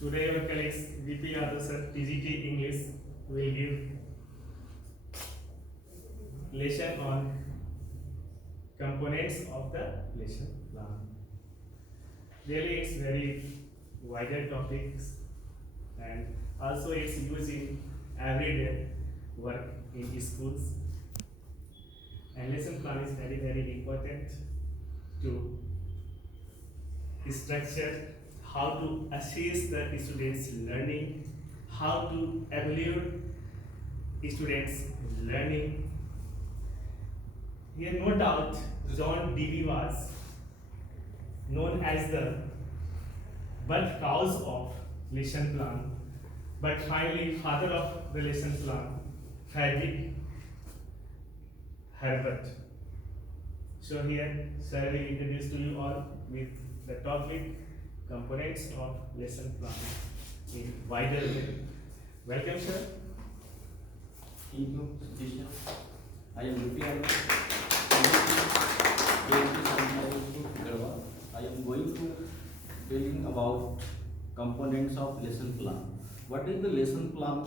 Today your colleagues VP Yadav sir, TGT English will give lesson on components of the lesson plan. Really it's very wider topics and also it's used in everyday work in schools. And lesson plan is very important to structure how to assess the students' learning, how to evaluate students' learning. Here, no doubt, John Dewey was known as the birth cause of lesson plan, but finally, father of the lesson plan, Frederick Herbert. So here, sir will introduce to you all with the topic components of lesson plan in wider way. Welcome, sir. Thank you, Satish. I am VP Yadav. I am going to telling about components of lesson plan. What is the lesson plan?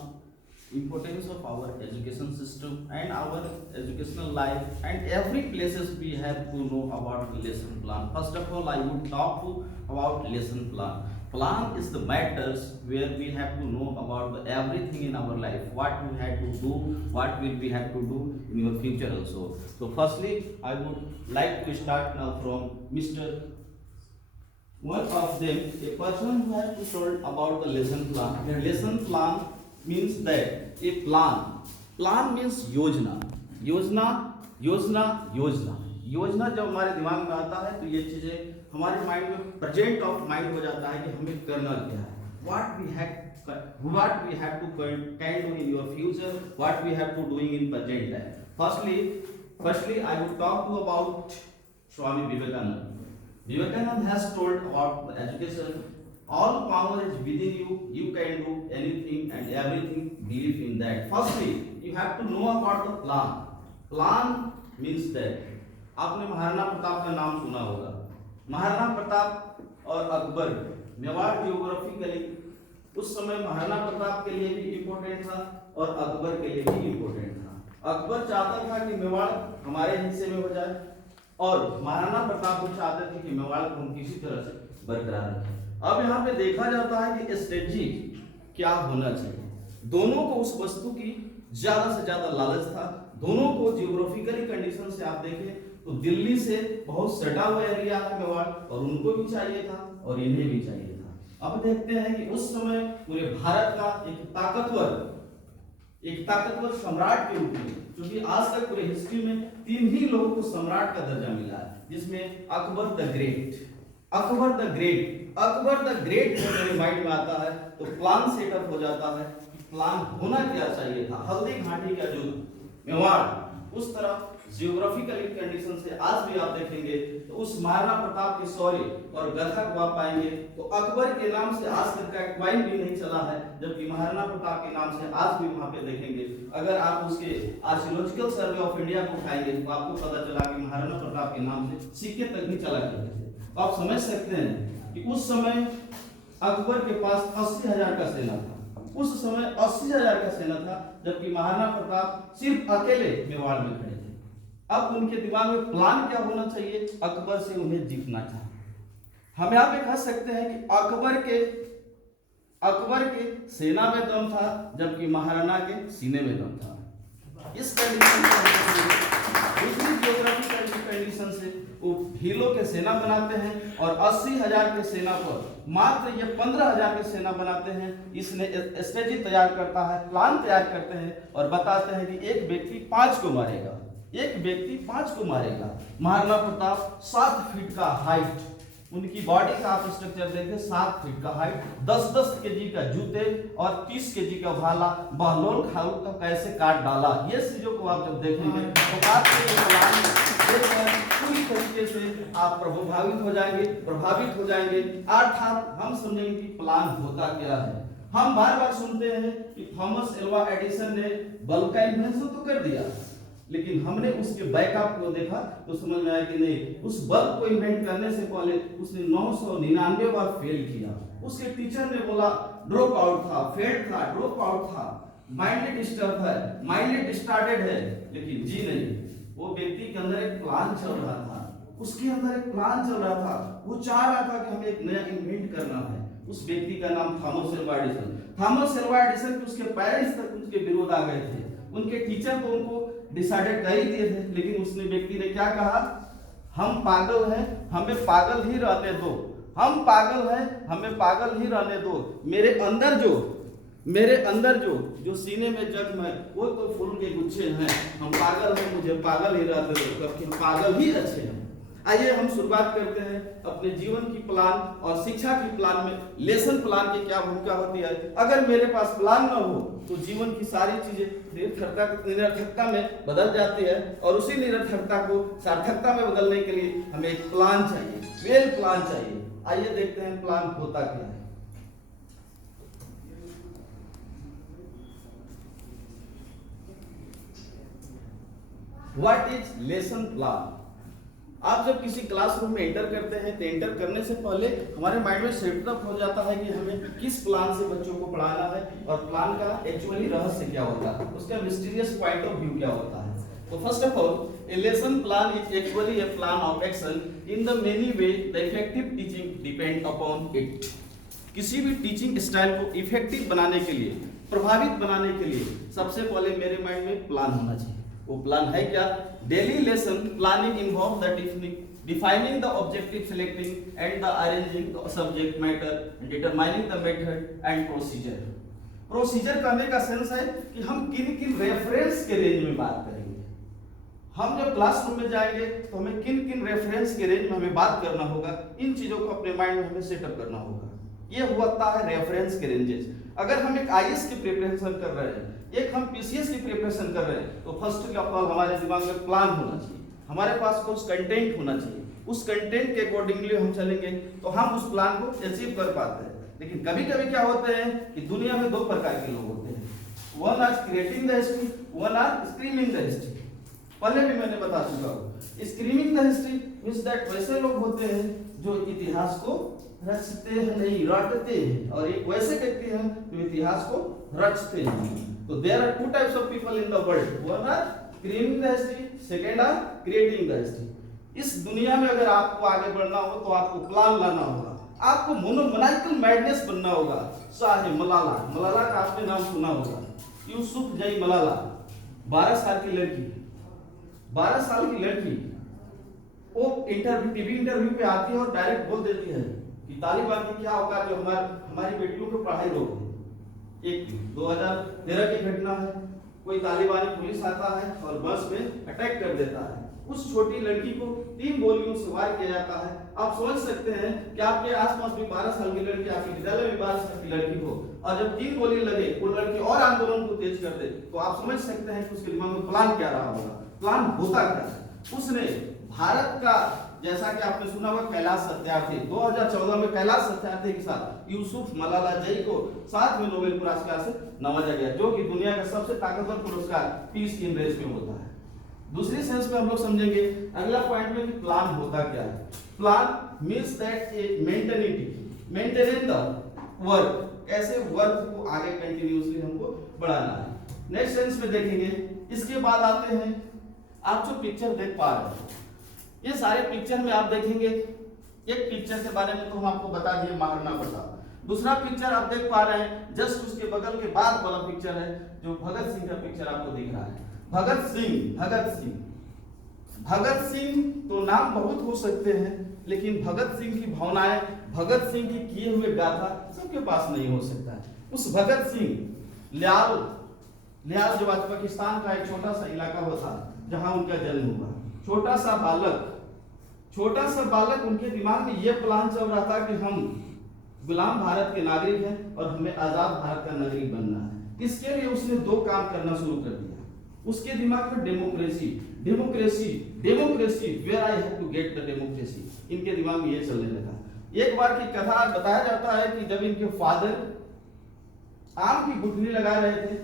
Importance of our education system and our educational life, and every places we have to know about the lesson plan. First of all, I would talk to about lesson plan. Plan is the matters where we have to know about everything in our life, what we have to do, what will we have to do in your future also. So firstly, I would like to start now from Mr. One of them, a person who has to tell about the lesson plan. The lesson plan means that a plan means योजना जब हमारे दिमाग में आता है तो ये चीजें हमारे माइंड में प्रेजेंट ऑफ माइंड हो जाता है कि हमें करना क्या है, what we have to can do in your future, what we have to doing in present time. Firstly I would talk to about Swami Vivekananda has told about the education. All power is within you. You can do anything and everything. Believe in that. Firstly, you have to know about the plan. Plan means that आपने महाराणा प्रताप का नाम सुना होगा. महाराणा प्रताप और Akbar Mewar geographically उस समय महाराणा प्रताप के लिए भी इम्पोर्टेंट था और अकबर के लिए भी इम्पोर्टेंट था. अकबर चाहता था कि मेवाड़ हमारे हिस्से में हो जाए और महाराणा प्रताप को चाहते थे कि मेवाड़ को हम किसी तरह से बरकरार रखें. अब यहाँ पे देखा जाता है कि स्ट्रेटजी क्या होना चाहिए. दोनों को उस वस्तु की ज्यादा से ज्यादा लालच था. दोनों को जियोग्राफिकली कंडीशन से आप देखें तो दिल्ली से बहुत सटा हुआ एरिया है मेवाड़, और उनको भी चाहिए था और इन्हें भी चाहिए था. अब देखते हैं कि उस समय पूरे भारत का एक ताकतवर सम्राट के रूप में, क्योंकि आज तक पूरे हिस्ट्री में 3 ही लोगों को सम्राट का दर्जा मिला है, जिसमें अकबर द ग्रेट जब मेरे माइंड में आता है तो प्लान सेटअप हो जाता है कि प्लान होना क्या चाहिए था. हल्दी घाटी का जो मेवाड़ उस तरफ जियोग्राफिकली कंडीशन से आज भी आप देखेंगे तो उस महाराणा प्रताप के शौर्य और गथा को आप पाएंगे तो अकबर के नाम से आज तक का क्वाइन भी नहीं चला है, जबकि महाराणा प्रताप के नाम से आज भी वहां पे देखेंगे. अगर आप उसके आर्कियोलॉजिकल सर्वे ऑफ इंडिया को उठाएंगे तो आपको पता चला कि महाराणा प्रताप के नाम से सिक्के तक भी चला करते थे. तो आप समझ सकते हैं कि उस समय अकबर के पास 80,000 का सेना था. उस समय 80,000 का सेना था, जबकि महाराणा प्रताप सिर्फ अकेले मेवाड़ में खड़े थे. अब उनके दिमाग में प्लान क्या होना चाहिए, अकबर से उन्हें जीतना था. हम यहाँ पे कह सकते हैं कि अकबर के सेना में दम था, जबकि महाराणा के सीने में दम था. इस कंडीशन से वो भीलों के सेना बनाते हैं और 80,000 के सेना पर मात्र ये 15,000 के सेना बनाते हैं. इसने स्ट्रेटजी तैयार करता है, प्लान तैयार करते हैं और बताते हैं कि एक व्यक्ति 5 को मारेगा. महाराणा प्रताप 7 फीट का हाइट, उनकी बॉडी का आप स्ट्रक्चर देखें, 7 फीट का हाइट, 10-10 केजी का जूते और 30 केजी का भाला, बहलोल खाऊ का कैसे काट डाला. ये चीजों को आप जब देखेंगे तो आपके पूरी तरीके से आप प्रभावित हो जाएंगे. अर्थात हम समझेंगे कि प्लान होता क्या है. हम बार बार सुनते हैं कि थॉमस एल्वा एडिसन ने बल्ब का इन्वेंशन तो कर दिया, लेकिन हमने उसके बैकअप को देखा तो समझ में आया कि नहीं, उस बल्ब को इन्वेंट करने से पहले उसने 999 बार फेल किया। उसके टीचर ने बोला ड्रॉप आउट था, फेल था, ड्रॉप आउट था, माइंडली डिस्टर्ब है, माइंडली डिस्टार्टेड है, लेकिन जी नहीं, वो व्यक्ति के अंदर एक प्लान चल रहा था, उसके अंदर एक प्लान चल रहा था, वो चाह रहा था कि हमें एक नया इन्वेंट करना है। उस व्यक्ति का नाम Thomas Alva Edison. Thomas Alva Edison के उसके पेरेंट्स तक उसके विरोध आ गए थे, उनके टीचर तो उनको डिसाइडेड कर ही दिए थे, लेकिन उसने व्यक्ति ने क्या कहा, हम पागल हैं, हमें पागल ही रहने दो, हम पागल हैं, हमें पागल ही रहने दो, मेरे अंदर जो सीने में जख्म है वो तो फूल के गुच्छे हैं, हम पागल हैं, मुझे पागल ही रहने दो, क्योंकि पागल ही अच्छे हैं। आइए हम शुरुआत करते हैं अपने जीवन की प्लान और शिक्षा की प्लान में लेसन प्लान की क्या भूमिका होती है। अगर मेरे पास प्लान न हो तो जीवन की सारी चीजें निरर्थकता में बदल जाती है, और उसी निरर्थकता को सार्थकता में बदलने के लिए हमें एक प्लान चाहिए, वेल प्लान चाहिए। आइए देखते हैं प्लान होता क्या है। What is lesson plan? आप जब किसी क्लासरूम में एंटर करते हैं तो एंटर करने से पहले हमारे माइंड में सेटअप हो जाता है कि हमें किस प्लान से बच्चों को पढ़ाना है और प्लान का एक्चुअली रहस्य क्या होता है, उसका मिस्टीरियस पॉइंट ऑफ व्यू क्या होता है। तो first of all A lesson plan is actually A plan of action in the many way the effective teaching depend upon it. किसी भी टीचिंग स्टाइल को इफेक्टिव बनाने के लिए, प्रभावित बनाने के लिए सबसे पहले मेरे माइंड में प्लान होना चाहिए। वो प्लान है क्या? Daily lesson planning involve the defining the objective, selecting and the arranging the subject matter, determining the method and procedure. Procedure करने का सेंस है कि हम किन किन रेफरेंस के रेंज में बात करेंगे। हम जब क्लासरूम में जाएंगे तो हमें किन किन रेफरेंस के रेंज में हमें बात करना होगा, इन चीजों को अपने माइंड में हमें सेटअप करना होगा। ये होता है रेफरेंस के रेंजेस। अगर हम एक आईएएस की प्रिपरेशन कर रहे हैं, एक हम पीसीएस की प्रिपरेशन कर रहे हैं, तो फर्स्ट ऑफ ऑल हमारे दिमाग में प्लान होना चाहिए, हमारे पास कुछ कंटेंट होना चाहिए, उस कंटेंट के अकॉर्डिंगली हम चलेंगे तो हम उस प्लान को अचीव कर पाते हैं। लेकिन कभी कभी क्या होते हैं कि दुनिया में दो प्रकार के लोग होते हैं, one are creating the history, one are screaming the history. पहले भी मैंने बता चुका हूँ, screaming the history means that वैसे लोग होते हैं जो इतिहास को रचते हैं, नहीं रटते हैं, और एक वैसे व्यक्ति हैं जो इतिहास को रचते हैं। तो there are two types of people in the world, one are screaming the history, second are creating the history. इस दुनिया में अगर आपको आगे बढ़ना हो तो आपको प्लान लाना होगा, आपको मोनोमैनिकल मैडनेस बनना होगा। चाहे मलाला का आपने नाम सुना होगा, यूसुफजई मलाला, 12 साल की लड़की, 12 साल की लड़की वो टीवी इंटरव्यू पे आती है और डायरेक्ट बोल देती है कि तालिबान की क्या होगा जो हमारी बेटियों को पढ़ाई रोक दे। एक 2013 की घटना है, कोई तालिबानी पुलिस आता है और बस में अटैक कर देता है। उस छोटी लड़की को 3 गोलियों से वार किया जाता है। आप समझ सकते हैं कि आपके आसपास भी 12 साल की लड़की, आपके विद्यालय में 12 साल की लड़की हो और जब 3 गोली लगे वो लड़की और आंदोलन को तेज कर दे, तो आप समझ सकते हैं कि उसके दिमाग में प्लान क्या रहा होगा। प्लान होता क्या है? उसने भारत का, जैसा कि आपने सुना होगा कैलाश सत्यार्थी, 2014 में कैलाश सत्यार्थी के साथ यूसुफ मलाला जई को साथ में नोबेल पुरस्कार से नवाजा गया, जो कि दुनिया का सबसे ताकतवर पुरस्कार पीस इन रेस में होता है। दूसरी सेंस में हम लोग समझेंगे अगला पॉइंट में कि प्लान होता क्या है। Plan means that A maintaining the work, कैसे वर्क को आगे कंटिन्यूअसली हमको बढ़ाना है। नेक्स्ट सेंस में देखेंगे। इसके बाद आते हैं, आप जो पिक्चर देख पा रहे हैं, ये सारे पिक्चर में आप देखेंगे, एक पिक्चर के बारे में तो हम आपको बता दिए महाराणा प्रताप। दूसरा पिक्चर आप देख पा रहे हैं, जस्ट उसके बगल के बाद वाला पिक्चर है जो भगत सिंह का पिक्चर आपको दिख रहा है। भगत सिंह तो नाम बहुत हो सकते हैं, लेकिन भगत सिंह की भावनाएं, भगत सिंह की किए हुए गाथा सबके पास नहीं हो सकता है। उस भगत सिंह ल्याल जो आज पाकिस्तान का एक छोटा सा इलाका होता जहां उनका जन्म हुआ, छोटा सा बालक, उनके दिमाग में यह प्लान चल रहा था कि हम गुलाम भारत के नागरिक हैं और हमें आजाद भारत का नागरिक बनना है। इसके लिए उसने 2 काम करना शुरू कर दिया। उसके दिमाग में democracy, where I have to get the democracy, इनके दिमाग में ये चलने लगा। एक बार की कथा बताया जाता है कि जब इनके फादर आम की गुठली लगा रहे थे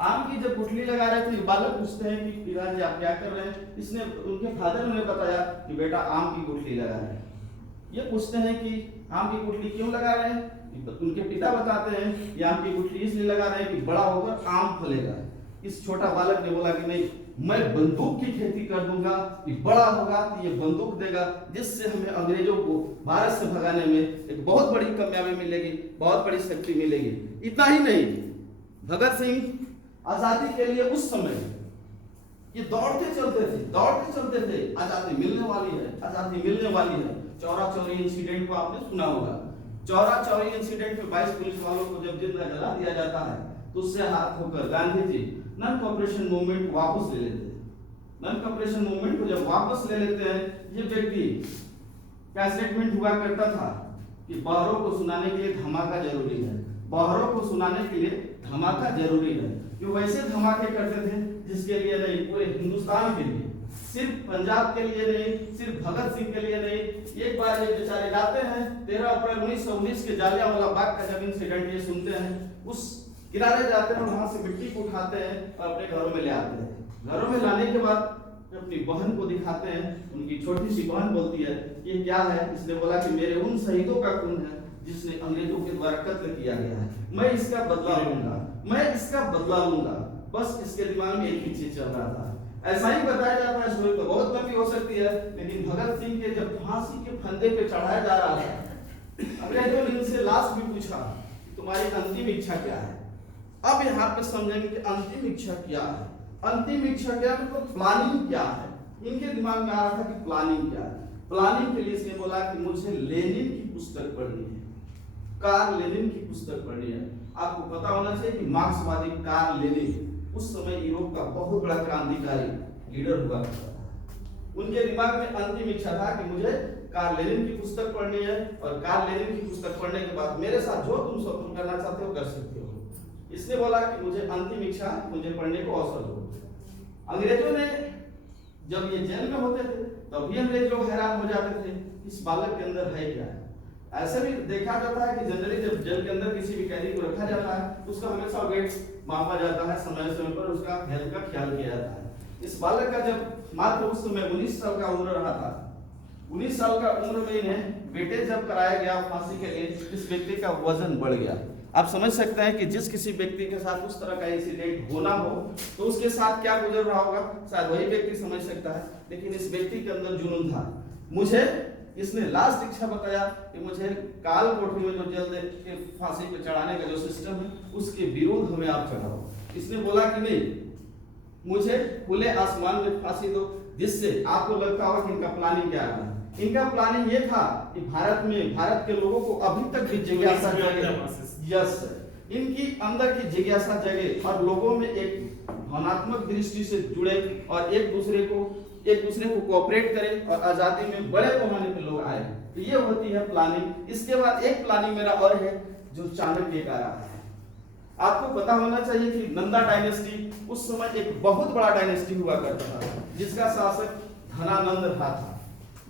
आम की जब गुठली लगा रहे थे, बालक पूछते हैं कि पिताजी आप क्या कर रहे हैं। इसने उनके फादर ने बताया कि बेटा आम की गुठली लगा रहे हैं। ये पूछते हैं कि आम की गुठली क्यों लगा रहे हैं। उनके पिता बताते हैं कि आम की गुठली इसलिए लगा रहे हैं कि बड़ा होकर आम फलेगा। इस छोटा बालक ने बोला कि नहीं, मैं बंदूक की खेती कर दूंगा, कि बड़ा होगा तो ये बंदूक देगा, जिससे हमें अंग्रेजों को भारत से भगाने में एक बहुत बड़ी कामयाबी मिलेगी, बहुत बड़ी शक्ति मिलेगी। इतना ही नहीं, भगत सिंह आजादी के लिए उस समय ये दौड़ते चलते थे, आजादी मिलने वाली है, आजादी मिलने वाली है। चौरा चौरी इंसिडेंट को आपने सुना होगा। चौरा चौरी इंसिडेंट में 22 पुलिस वालों को जब जिंदा जला दिया जाता है तो उससे हाथ होकर Gandhi ji non cooperation movement वापस ले लेते हैं। नॉन कॉपरेशन मूवमेंट को जब वापस ले लेते हैं, ये व्यक्ति क्या स्टेटमेंट हुआ करता था कि बहरों को सुनाने के लिए धमाका जरूरी है, बहरों को सुनाने के लिए धमाका जरूरी है। जो वैसे धमाके करते थे जिसके लिए नहीं, पूरे हिंदुस्तान के लिए, सिर्फ पंजाब के लिए नहीं, सिर्फ भगत सिंह के लिए नहीं। एक बार ये बेचारे जाते हैं 13 अप्रैल 1919 के जालियांवाला बाग का जब इंसिडेंट ये सुनते हैं, उस किनारे जाते हैं, वहां से मिट्टी को उठाते हैं और अपने घरों में ले आते हैं। घरों में लाने के बाद अपनी बहन को दिखाते हैं। उनकी छोटी सी बहन बोलती है ये क्या है। इसने बोला कि मेरे उन शहीदों का खून है जिसने अंग्रेजों के द्वारा कत्ल किया गया है, मैं इसका बदला लूंगा, मैं इसका बदला लूंगा। बस इसके दिमाग में एक ही चीज चल रहा था। ऐसा ही बताया जाता है, स्टोरी तो बहुत लंबी हो सकती है, लेकिन भगत सिंह के जब फांसी के फंदे पे चढ़ाया जा रहा था, अंग्रेजों ने इनसे लास्ट भी पूछा तुम्हारी अंतिम इच्छा क्या है। अब यहाँ पे समझेंगे कि अंतिम इच्छा क्या है। अंतिम इच्छा क्या है, मतलब प्लानिंग क्या है। इनके दिमाग में आ रहा था कि प्लानिंग क्या है। प्लानिंग के लिए इसने बोला कि मुझे लेनिन की पुस्तक पढ़नी है, कार्ल लेनिन की पुस्तक पढ़नी है। आपको पता होना चाहिए कि मार्क्सवादी कार्ल लेनिन उस समय यूरोप का बहुत बड़ा क्रांतिकारी लीडर हुआ करता था। उनके दिमाग में अंतिम इच्छा था कि मुझे कार्ल लेनिन की पुस्तक पढ़नी है, और कार्ल लेनिन की पुस्तक पढ़ने के बाद मेरे साथ जो तुम स्वप्न करना चाहते हो कर सकते हो। इसने बोला कि मुझे अंतिम इच्छा, मुझे पढ़ने को अवसर दो। अंग्रेजों ने जब ये जेल में होते थे तब भी अंग्रेज लोग हैरान हो जाते थे इस बालक के अंदर है क्या है। ऐसे भी देखा जाता है कि जनरली जब जेल के अंदर किसी भी कैदी को रखा जाता है तो उसका हमेशा वेट मापा जाता है, समय समय पर उसका हेल्थ का ख्याल किया जाता है। इस बालक का जब मात्र उस समय 19 साल का उम्र रहा था, 19 साल का उम्र में इन्हें वेटेज जब कराया गया फांसी के लिए, इस व्यक्ति का वजन बढ़ गया। आप समझ सकते हैं कि जिस किसी व्यक्ति के साथ उस तरह का इंसिडेंट होना हो तो उसके साथ क्या गुजर रहा होगा, शायद वही व्यक्ति समझ सकता है। लेकिन इस व्यक्ति के अंदर जुनून था। मुझे इसने लास्ट इच्छा बताया कि मुझे काल कोठरी में जो जल्द के फांसी पे चढ़ाने का जो सिस्टम है उसके विरोध हमें आप चढ़ाओ। इसने बोला कि नहीं, मुझे खुले आसमान में फांसी दो, जिससे आपको लगता होगा कि इनका प्लानिंग क्या है। इनका प्लानिंग ये था कि भारत के लोगों को अभी तक भी जिज्ञासा जगे, यस इनकी अंदर की जिज्ञासा जगे और लोगों में एक भावनात्मक दृष्टि से जुड़े और एक दूसरे को कोऑपरेट करें और आजादी में बड़े पैमाने पे लोग आए। तो ये होती है प्लानिंग। इसके बाद एक प्लानिंग मेरा और है जो चाणक्य का रहा है। आपको पता होना चाहिए कि नंदा डायनेस्टी उस समय एक बहुत बड़ा डायनेस्टी हुआ करता था, जिसका शासक धनानंद रहा था।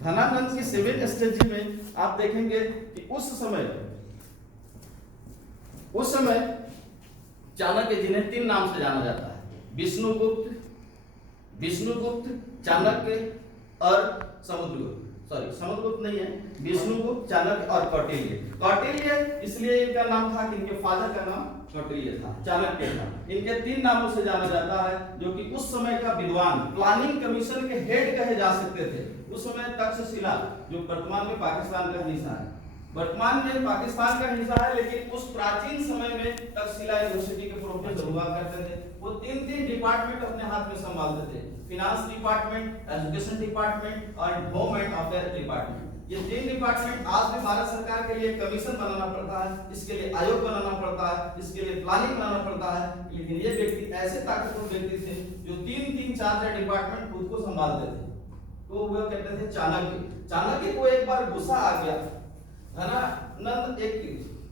धनानंद की 7th स्टेज में आप देखेंगे कि उस समय चाणक्य जिन्हें 3 नाम से जाना जाता है, विष्णुगुप्त, चाणक्य और समुद्रगुप्त नहीं है, विष्णुगुप्त, चाणक्य और कौटिल्य इसलिए इनका नाम था कि इनके फादर का नाम कौटिल्य था, चाणक्य था। इनके 3 नामों से जाना जाता है, जो कि उस समय का विद्वान, प्लानिंग कमीशन के हेड कहे जा सकते थे। उस समय तक्षशिला जो वर्तमान में पाकिस्तान का हिस्सा है, लेकिन उस प्राचीन समय में तक्षशिला यूनिवर्सिटी के प्रोफेसर हुआ करते थे। वो 3 डिपार्टमेंट अपने हाथ में संभालते थे, फिनांस डिपार्टमेंट, एजुकेशन डिपार्टमेंट और गवर्नमेंट अफेयर डिपार्टमेंट। ये 3 डिपार्टमेंट आज भी भारत सरकार के लिए कमीशन बनाना पड़ता है, इसके लिए आयोग बनाना पड़ता है, इसके लिए प्लानिंग बनाना पड़ता है। लेकिन ये व्यक्ति ऐसे ताकतवर व्यक्ति थे जो 3 4 डिपार्टमेंट खुद को संभालते थे। तो वो कहते थे चाणक्य को एक बार गुस्सा आ गया। धनानंद एक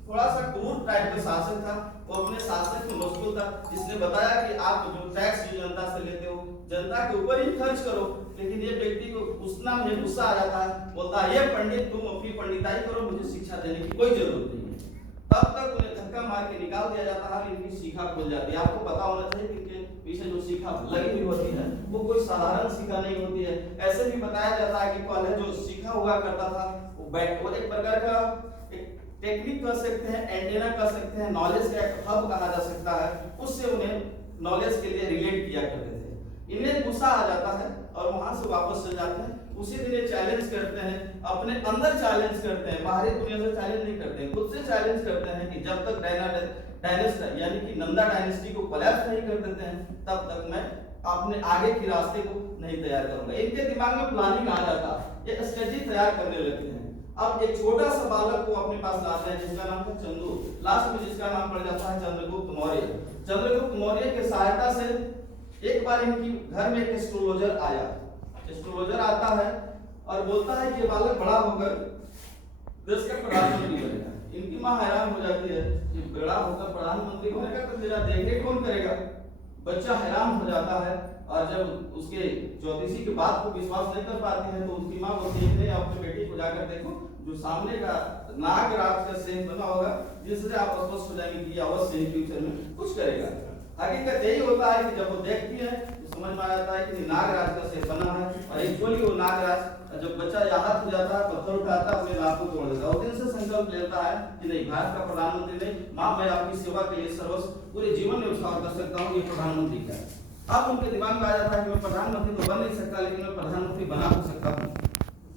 थोड़ा सा क्रूर टाइप का शासक था, वो अपने शासक में मशगूल था, जिसने बताया कि आप जो टैक्स जनता से लेते हो जनता के ऊपर ही खर्च करो। लेकिन ये व्यक्ति को उतना में गुस्सा आ जाता है, बोलता है ये पंडित तुम अपनी पंडिताई करो, मुझे शिक्षा देने की कोई जरूरत नहीं है। तब तक उन्हें धक्का मार के निकाल दिया जाता है, इनकी शिखा खुल जाती है। आपको पता होना चाहिए कि इनके पीछे जो शिखा लगी हुई होती है वो कोई साधारण शिखा नहीं होती है। ऐसे भी बताया जाता है कि पहले जो शिखा हुआ करता था वो एक प्रकार का टेक्निक कह सकते हैं, एंटेना कह सकते हैं, नॉलेज का एक हब कहा जा सकता है, उससे उन्हें नॉलेज के लिए रिलेट किया करते थे। इन्हें गुस्सा आ जाता है और वहां से वापस चले जाते हैं, उसी दिन ये चैलेंज करते हैं, अपने अंदर चैलेंज करते हैं, बाहरी दुनिया से चैलेंज नहीं करते हैं, खुद से चैलेंज करते हैं कि जब तक डायनेस्टी यानी कि नंदा डायनेस्टी को कोलैप्स नहीं कर देते हैं तब तक मैं अपने आगे के रास्ते को नहीं तैयार करूंगा। इनके दिमाग में प्लानिंग आ जाता है, ये स्ट्रेटजी तैयार करने लगते हैं। अब एक छोटा सा बालक को अपने पास लाते हैं जिसका नाम है चंदू, लास्ट में जिसका नाम पड़ जाता है चंद्रगुप्त मौर्य। चंद्रगुप्त मौर्य के सहायता से एक बार इनकी घर में एक एस्ट्रोलॉजर आया। एस्ट्रोलॉजर आता है और बोलता है कि बालक बड़ा होकर देश का प्रधानमंत्री बनेगा। इनकी मां हैरान हो जाती है कि बड़ा होकर प्रधानमंत्री बनेगा तो मेरा देखरेख कौन करेगा। बच्चा हैरान हो जाता है और जब उसके ज्योतिषी की बात को विश्वास नहीं कर पाती है तो उसकी मां बोलती है अपने बेटी को जाकर देखो, जो सामने का नागराज का शेर बना होगा जिससे आप स्पष्ट हो जाएंगे कि अवश्य ही फ्यूचर में कुछ करेगा। हकीकत यही होता है कि जब वो देखती है तो समझ में आ जाता है कि नागराज का शेर बना है और एक्चुअली वो नागराज जब बच्चा याद हो जाता है, पत्थर उठाता है, अपने नाक को तोड़ देता है। उस दिन से संकल्प लेता है कि नहीं, भारत का प्रधानमंत्री नहीं, मां मैं आपकी सेवा के लिए सर्वस्व पूरे जीवन में उत्सर्ग कर सकता हूँ, ये प्रधानमंत्री का। अब उनके दिमाग में आ जाता है कि मैं प्रधानमंत्री तो बन नहीं सकता लेकिन मैं प्रधानमंत्री बना हो सकता हूँ।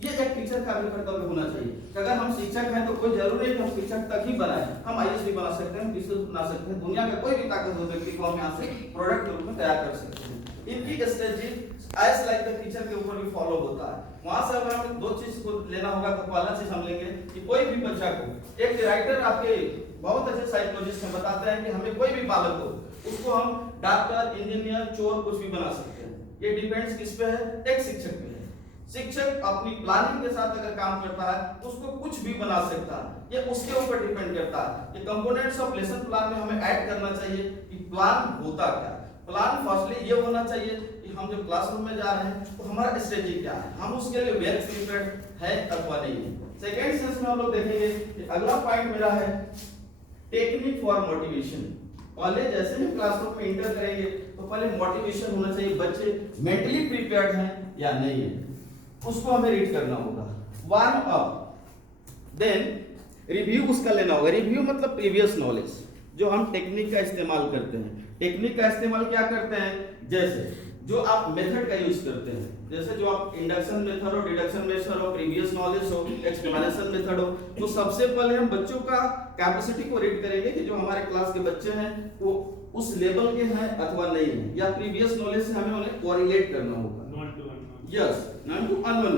ये एक टीचर का भी कर्तव्य होना चाहिए कि अगर हम शिक्षक हैं तो कोई जरूरी नहीं कि हम शिक्षक तक ही बनाए, हम आईएएस भी बना सकते हैं, पीसीएस बना सकते हैं, दुनिया का कोई भी ताकतवर व्यक्ति को हम यहाँ से प्रोडक्ट के रूप में तैयार कर सकते हैं। इनकी strategy as like the teacher के ऊपर भी फॉलो होता है। वहां से अगर हमें दो चीज को लेना होगा तो पहला चीज हम लेंगे कि कोई भी बच्चा को, एक राइटर आपके बहुत अच्छे साइकोलॉजिस्ट हैं बताते हैं कि हमें कोई भी बालक को उसको हम डॉक्टर, इंजीनियर, चोर कुछ भी बना सकते हैं। ये डिपेंड्स किस पे है, एक शिक्षक पे है। शिक्षक अपनी प्लानिंग के साथ अगर काम करता है तो उसको कुछ भी बना सकता है, ये उसके ऊपर डिपेंड करता है। ये कंपोनेंट्स ऑफ लेसन प्लान में हमें ऐड करना चाहिए कि प्लान होता क्या है। प्लान फर्स्टली ये होना चाहिए कि हम जब क्लासरूम में जा रहे हैं तो हमारा स्ट्रेटजी क्या है, हम उसके लिए वेल प्रिपेयर्ड है अथवा नहीं है। सेकेंड सेंस में हम लोग देखेंगे कि अगला पॉइंट मेरा है टेक्निक फॉर मोटिवेशन। पहले जैसे ही क्लासरूम में इंटर करेंगे तो पहले मोटिवेशन होना चाहिए, बच्चे मेंटली प्रिपेयर्ड हैं या नहीं है, उसको हमें रीड करना होगा। वार्म अप, देन रिव्यू उसका लेना होगा। रिव्यू मतलब प्रीवियस नॉलेज, जो हम टेक्निक का इस्तेमाल करते हैं। टेक्निक का इस्तेमाल क्या करते हैं, जैसे जो आप मेथड का यूज करते हैं, जैसे जो आप इंडक्शन मेथड हो, डिडक्शन मेथड हो, प्रीवियस नॉलेज हो, एक्सप्लेनेशन मेथड हो, तो सबसे पहले हम बच्चों का कैपेसिटी को रीड करेंगे कि जो हमारे क्लास के बच्चे हैं वो उस लेवल के हैं अथवा नहीं है, या प्रीवियस नॉलेज से हमें उन्हें कोरिलेट करना होगा। Yes, known to unknown.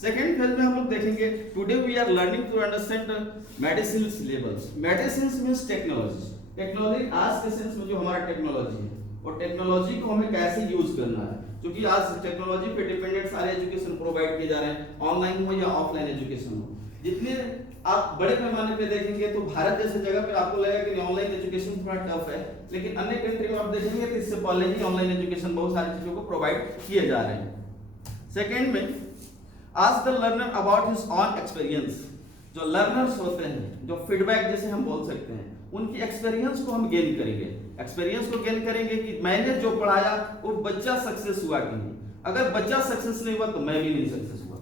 Second phase में हम लोग देखेंगे today we are learning to understand medicine levels. Medicine means technology. Technology आज के सेंस में जो हमारा टेक्नोलॉजी है और टेक्नोलॉजी को हमें कैसे यूज करना है, क्योंकि आज टेक्नोलॉजी पे डिपेंडेंट सारे एजुकेशन प्रोवाइड किए जा रहे हैं, ऑनलाइन हो या ऑफलाइन एजुकेशन हो। जितने आप बड़े पैमाने पे देखेंगे तो भारत जैसे जगह पे आपको लगेगा कि ऑनलाइन एजुकेशन थोड़ा टफ है, लेकिन अन्य कंट्री में आप देखेंगे तो इससे पहले ही ऑनलाइन एजुकेशन बहुत सारी चीजों को प्रोवाइड किए जा रहे हैं। सेकेंड में ask the learner about his on experience. जो लर्नर्स होते हैं, जो फीडबैक जैसे हम बोल सकते हैं, उनकी एक्सपीरियंस को हम गेन करेंगे। एक्सपीरियंस को गेन करेंगे कि मैंने जो पढ़ाया वो बच्चा सक्सेस हुआ कि नहीं। अगर बच्चा सक्सेस नहीं हुआ तो मैं भी नहीं सक्सेस हुआ।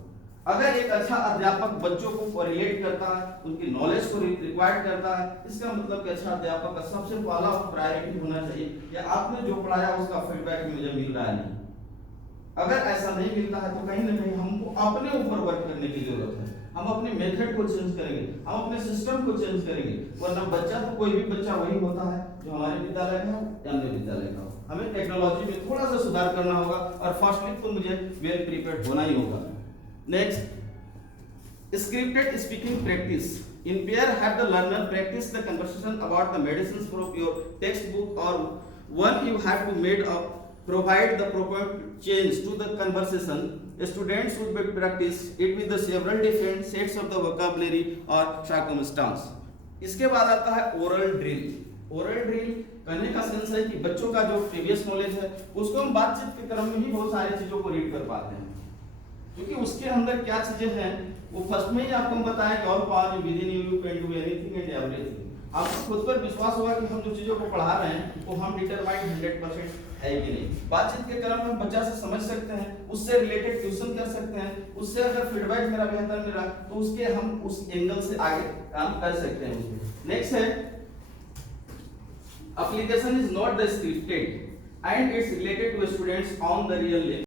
अगर एक अच्छा अध्यापक बच्चों को कोरिलेट करता है, उनकी नॉलेज को रिक्वायर्ड करता है, इसका मतलब कि अच्छा अध्यापक का सबसे पहला प्रायोरिटी होना चाहिए कि आपने जो पढ़ाया उसका फीडबैक मुझे मिल रहा है नहीं। अगर ऐसा नहीं मिलता है तो कहीं ना कहीं हमको अपने ऊपर वर्क करने की जरूरत है। हम अपने मेथड को चेंज करेंगे, हम अपने सिस्टम को चेंज करेंगे, वरना बच्चा तो कोई भी बच्चा वही होता है जो हमारे विद्यालय का हो या अन्य विद्यालय का हो। हमें टेक्नोलॉजी में थोड़ा सा सुधार करना होगा और फर्स्टली तो मुझे वेल प्रिपेयर्ड होना ही होगा। Next, scripted speaking practice. In pair, have the learner practice the conversation about the medicines from your textbook, or one you have to made up. Provide the proper change to the conversation. Students should be practice it with the several different sets of the vocabulary or circumstance. इसके बाद आता है oral drill. Oral drill कहने का sense है कि बच्चों का जो प्रीवियस नॉलेज है उसको हम बातचीत के क्रम में ही बहुत सारी चीजों को रीड कर पाते हैं, क्योंकि उसके अंदर क्या चीजें हैं वो फर्स्ट में ही आपको हम बताएं कि all power with in you can do anything and everything. आपको खुद पर विश्वास होगा कि हम जो चीजों को पढ़ा रहे हैं वो हम डिटरमाइंड 100% है कि नहीं। बातचीत के क्रम में हम बच्चा से समझ सकते हैं, उससे रिलेटेड क्वेश्चन कर सकते हैं, उससे अगर फीडबैक मेरा बेहतर मिला तो उसके हम उस एंगल से आगे काम कर सकते हैं उसमें। नेक्स्ट है application is not the scripted and it's related to students on the real life।